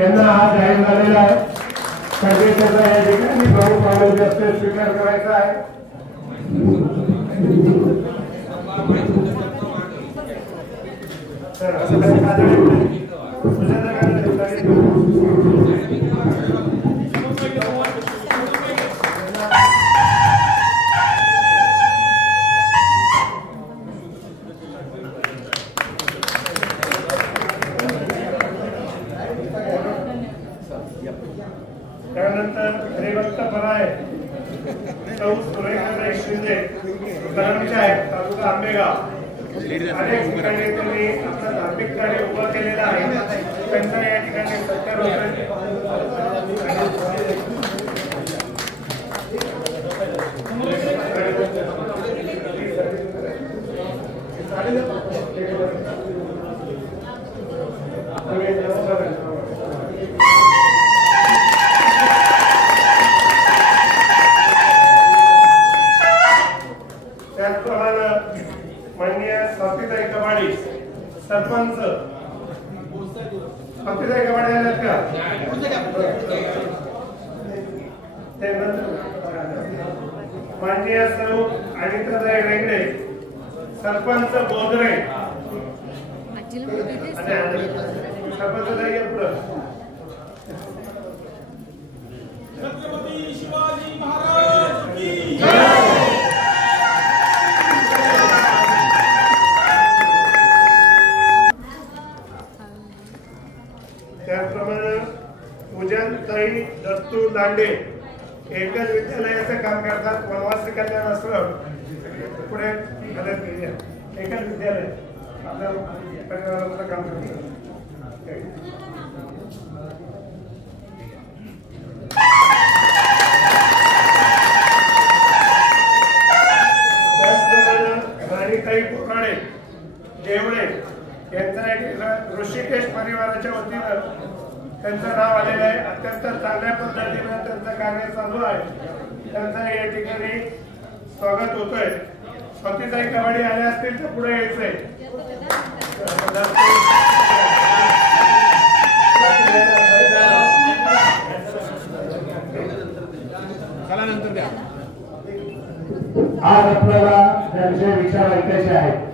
यांना हा जाहीर झालेला आहे। सर्वेचा या ठिकाणी प्रमुख पाहुणे असते स्वीकार करायचा आहे। त्यानंतर हरिभक्त पराय सौ सुरेखा शिंदे पंचायत तालुका आंबेगाव अनेक ठिकाणी त्यांनी आपलं धार्मिक कार्य उभं केलेलं आहे। त्यांचा या ठिकाणी सत्कार होतोय। त्याचप्रमाणे माननीय स्वातीताई कबाडी सरपंच स्वातीताई कबाडी आल्यात का? माननीय सौ अनिताताई रेंगडे सरपंच बोधरे सरपंच छत्रपती शिवाजी महाराज की जय। त्याचप्रमाणे पूजनताई दत्तू लांडे एकच विद्यालयाचं काम करतात। वनवासी कल्याण आश्रम पुढे एकच विद्यालय आपल्या परिवाराचं काम करतात। राणीताई कोराडे देवळे यांचा एक ऋषिकेश परिवाराच्या वतीनं त्यांचं नाव आलेलं आहे। अत्यंत चांगल्या पद्धतीनं त्यांचं कार्य चालू आहे। त्यांचं या ठिकाणी स्वागत होतोय। स्वातीताई कबाडी आले असतील तर पुढे यायचंय। आज आपल्याला त्यांचे विचार ऐकायचे आहेत।